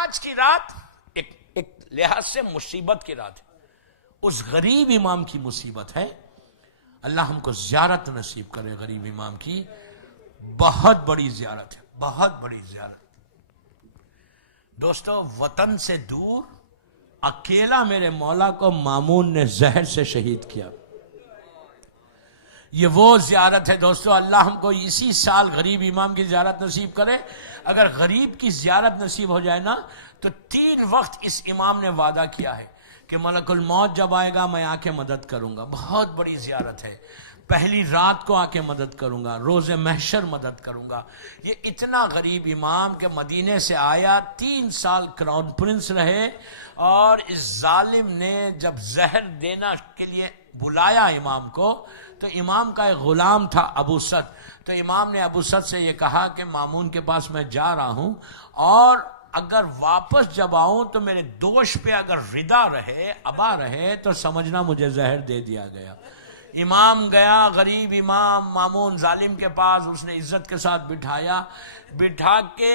آج کی رات ایک لحاظ سے مصیبت کی رات ہے. اس غریب امام کی مصیبت ہے. اللہ ہم کو زیارت نصیب کرے غریب امام کی. بہت بڑی زیارت ہے, بہت بڑی زیارت. دوستو, وطن سے دور اکیلا میرے مولا کو مامون نے زہر سے شہید کیا. یہ وہ زیارت ہے دوستو. اللہ ہم کو اسی سال غریب امام کی زیارت نصیب کرے. اگر غریب کی زیارت نصیب ہو جائے نا تو 3 وقت اس امام نے وعدہ کیا ہے کہ ملک الموت جب آئے گا میں آ کے مدد کروں گا. بہت بڑی زیارت ہے. پہلی رات کو آ کے مدد کروں گا, روز محشر مدد کروں گا. یہ اتنا غریب امام کہ مدینے سے آیا, 3 سال کراؤن پرنس رہے, اور اس ظالم نے جب زہر دینا کے لیے بلایا امام کو تو امام کا ایک غلام تھا ابو سعد. تو امام نے ابو سعد سے یہ کہا کہ مامون کے پاس میں جا رہا ہوں, اور اگر واپس جب آؤں تو میرے دوش پہ اگر ردا رہے, ابا رہے, تو سمجھنا مجھے زہر دے دیا گیا. امام گیا, غریب امام مامون ظالم کے پاس. اس نے عزت کے ساتھ بٹھایا, بٹھا کے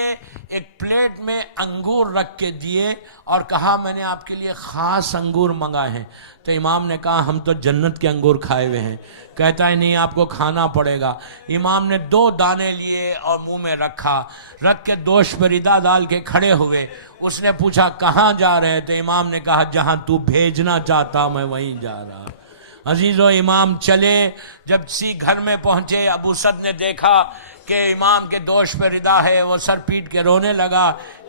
ایک پلیٹ میں انگور رکھ کے دیے اور کہا میں نے آپ کے لیے خاص انگور منگائے ہیں. تو امام نے کہا ہم تو جنت کے انگور کھائے ہوئے ہیں. کہتا ہے نہیں, آپ کو کھانا پڑے گا. امام نے 2 دانے لیے اور منہ میں رکھا, رکھ کے دوش پہ ردا ڈال کے کھڑے ہوئے. اس نے پوچھا کہاں جا رہے؟ تو امام نے کہا جہاں تو بھیجنا چاہتا میں وہیں جا رہا. عزیزو, امام چلے. جب گھر میں پہنچے, ابو سعد نے دیکھا کہ امام کے دوش پہ ردا ہے. وہ سر پیٹ کے رونے لگا.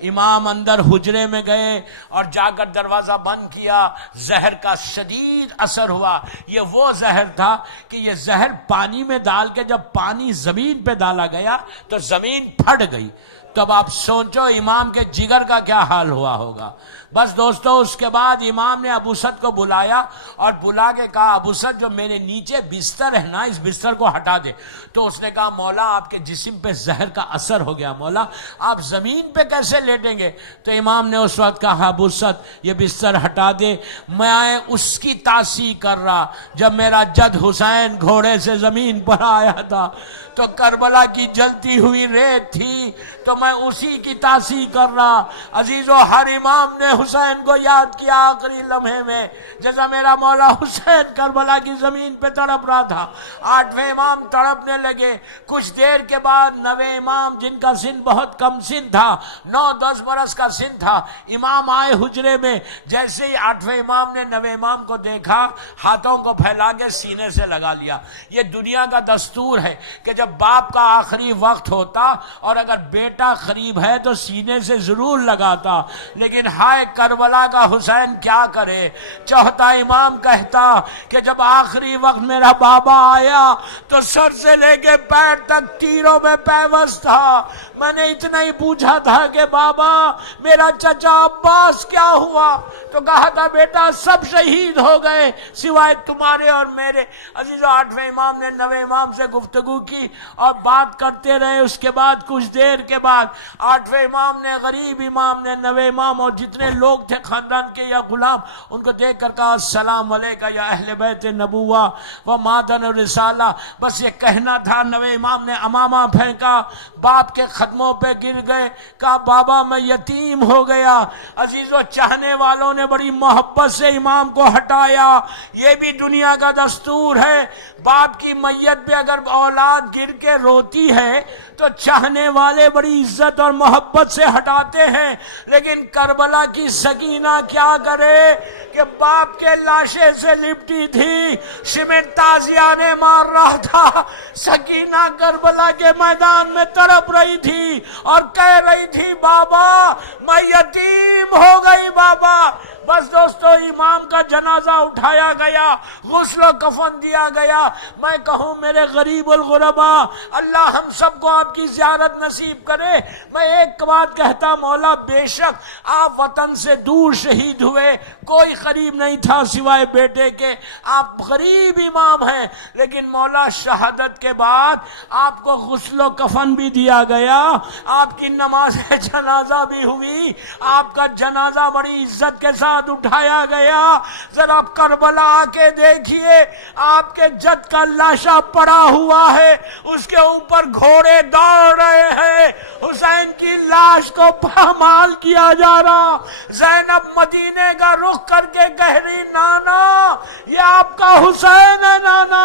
امام اندر حجرے میں گئے اور جا کر دروازہ بند کیا. زہر کا شدید اثر ہوا. یہ وہ زہر تھا کہ یہ زہر پانی میں ڈال کے جب پانی زمین پہ ڈالا گیا تو زمین پھٹ گئی. تو اب آپ سوچو امام کے جگر کا کیا حال ہوا ہوگا. بس دوستو, اس کے بعد امام نے ابو سعد کو بلایا اور بلا کے کہا ابو سعد جو میرے نیچے بستر ہے نا, اس بستر کو ہٹا دے. تو اس نے کہا مولا آپ کے جسم پہ زہر کا اثر ہو گیا, مولا آپ زمین پہ کیسے لیٹیں گے؟ تو امام نے اس وقت کہا ابو سعد یہ بستر ہٹا دے, میں اس کی تاسی کر رہا جب میرا جد حسین گھوڑے سے زمین پر آیا تھا تو کربلا کی جلتی ہوئی ریت تھی, تو میں اسی کی تاسی کر رہا. عزیزو, ہر امام نے حسین کو یاد کیا آخری لمحے میں. جیسا میرا مولا حسین کربلا کی زمین پہ تڑپ رہا تھا, 8ویں امام تڑپنے لگے. کچھ دیر کے بعد 9ویں امام, جن کا سن بہت کم سن تھا, 9-10 برس کا سن تھا, امام آئے حجرے میں. جیسے ہی 8ویں امام نے 9ویں امام کو دیکھا, ہاتھوں کو پھیلا کے سینے سے لگا لیا. یہ دنیا کا دستور ہے کہ جب باپ کا آخری وقت ہوتا اور اگر بیٹا قریب ہے تو سینے سے ضرور لگاتا. لیکن ہائے کربلا کا حسین کیا کرے. چوتھا امام کہتا کہ جب آخری وقت میرا بابا آیا تو سر سے لے کے پیر تک تیروں میں پیوست تھا. میں نے اتنا ہی پوچھا تھا کہ بابا میرا چچا عباس کیا ہوا؟ تو کہا تھا بیٹا سب شہید ہو گئے سوائے تمہارے اور میرے. عزیزو, 8ویں امام نے 9ویں امام سے گفتگو کی اور بات کرتے رہے. اس کے بعد کچھ دیر کے بعد 8ویں امام نے, غریب امام نے 9ویں امام اور جتنے لوگ تھے خاندان کے یا غلام, ان کو دیکھ کر کہا السلام علیکہ یا اہل بیت نبوہ و مادن الرسالہ. بس یہ کہنا تھا. 9ویں امام نے امامہ پھینکا, باپ کے قدموں پہ گر گئے, کہا بابا میں یتیم ہو گیا. عزیزو, چاہنے والوں نے بڑی محبت سے امام کو ہٹایا. یہ بھی دنیا کا دستور ہے. باپ کی میت پہ اگر اولاد گر کے روتی ہے تو چاہنے والے بڑی عزت اور محبت سے ہٹاتے ہیں. لیکن کربلا کی سکینہ کیا کرے کہ باپ کے لاشے سے لپٹی تھی, سیمنٹ تازیانے مار رہا تھا. سکینہ کربلا کے میدان میں تڑپ رہی تھی اور کہہ رہی تھی بابا میں یتیم ہو گئی بابا. بس دوستو, امام کا جنازہ اٹھایا گیا, غسل و کفن دیا گیا. میں کہوں میرے غریب الغربا, اللہ ہم سب کو آپ کی زیارت نصیب کرے. میں ایک بات کہتا, مولا بے شک آپ وطن سے دور شہید ہوئے, کوئی قریب نہیں تھا سوائے بیٹے کے, آپ غریب امام ہیں, لیکن مولا شہادت کے بعد آپ کو غسل و کفن بھی دیا گیا, آپ کی نماز جنازہ بھی ہوئی, آپ کا جنازہ بڑی عزت کے ساتھ ساتھ اٹھایا گیا. ذرا کربلا آ کے دیکھیے, آپ کے جد کا لاشا پڑا ہوا ہے, اس کے اوپر گھوڑے دوڑ رہے ہیں, حسین کی لاش کو پامال کیا جا رہا. زینب مدینے کا رخ کر کے کہہ رہی, نانا یہ آپ کا حسین ہے نانا,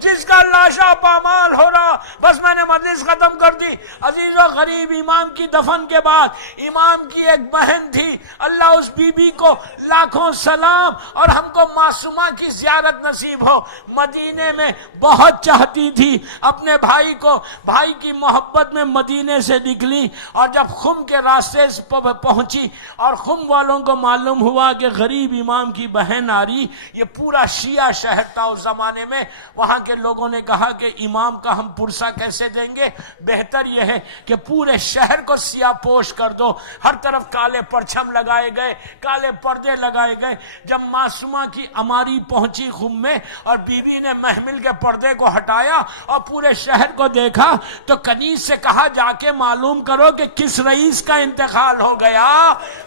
جس کا لاشا پامال ہو رہا. بس میں نے مجلس ختم کر دی. عزیز و غریب, امام کی دفن کے بعد امام کی ایک بہن تھی, اللہ اس بی بی کو لاکھوں سلام, اور ہم کو معصومہ کی زیارت نصیب ہو. مدینے میں بہت چاہتی تھی اپنے بھائی کو, بھائی کی محبت میں مدینے سے نکلی, اور جب خم کے راستے سے پہنچی اور خم والوں کو معلوم ہوا کہ غریب امام کی بہن آ رہی, یہ پورا شیعہ شہر تھا اس زمانے میں, وہاں کے لوگوں نے کہا کہ امام کا ہم پرسہ کیسے دیں گے, بہتر یہ ہے کہ پورے شہر کو سیاہ پوش کر دو. ہر طرف کالے پرچم لگائے گئے, کالے پردے لگائے گئے. جب معصومہ کی اماری پہنچی خم میں اور بیوی نے محمل کے پردے کو ہٹایا اور پورے شہر کو دیکھا, تو کنیز سے کہا جا کے معلوم کرو کہ کس رئیس کا انتقال ہو گیا.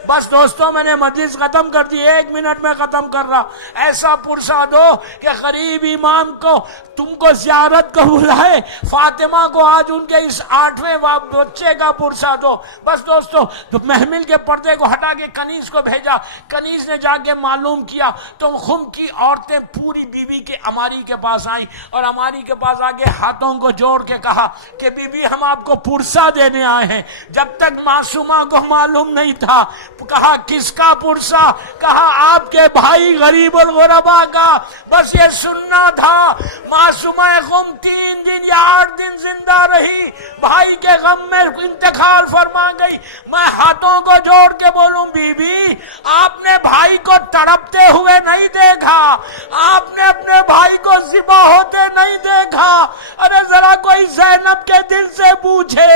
بس دوستوں, میں نے مجلس ختم کر دی, 1 منٹ میں ختم کر رہا. ایسا پرسہ دو کہ غریب امام کو تم کو زیارت کو بلائے, فاطمہ کو آج ان کے اس 8ویں بچے کا پرسہ دو. بس دوستو, تو محمل کے پردے کو ہٹا کے کنیز کو بھیجا. کنیز نے جا کے معلوم کیا تو خم کی عورتیں پوری بیوی کے اماری کے پاس آئیں, اور اماری کے پاس آگے ہاتھوں کو جوڑ کے کہا کہ بی بی ہم آپ کو پرسہ دینے آئے ہیں. جب تک معصومہ کو معلوم نہیں تھا, کہا کس کا پرسہ, کہا آپ کے بھائی غریب الغربا کا. بس یہ سننا تھا. معصومہ خم 3 دن یا 8 دن زندہ رہی, بھائی کے غم میں انتقال فرما گئی. میں ہاتھوں کو جوڑ کے بولوں, بی بی آپ نے بھائی کو تڑپتے ہوئے نہیں دیکھا, آپ نے اپنے بھائی کو ذبح ہوتے نہیں دیکھا. ارے ذرا کوئی زینب کے دل سے پوچھے,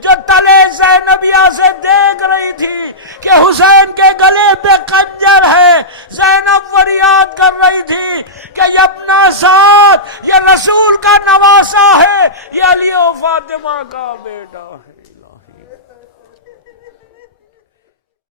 جو تلے زینبیہ سے دیکھ رہی تھی کہ حسین کے گلے پہ خنجر ہے. زینب فریاد کر رہی تھی کہ یہ اپنا ساتھ, یہ رسول کا نواسا ہے, یہ علی و فاطمہ کا بیٹا ہے.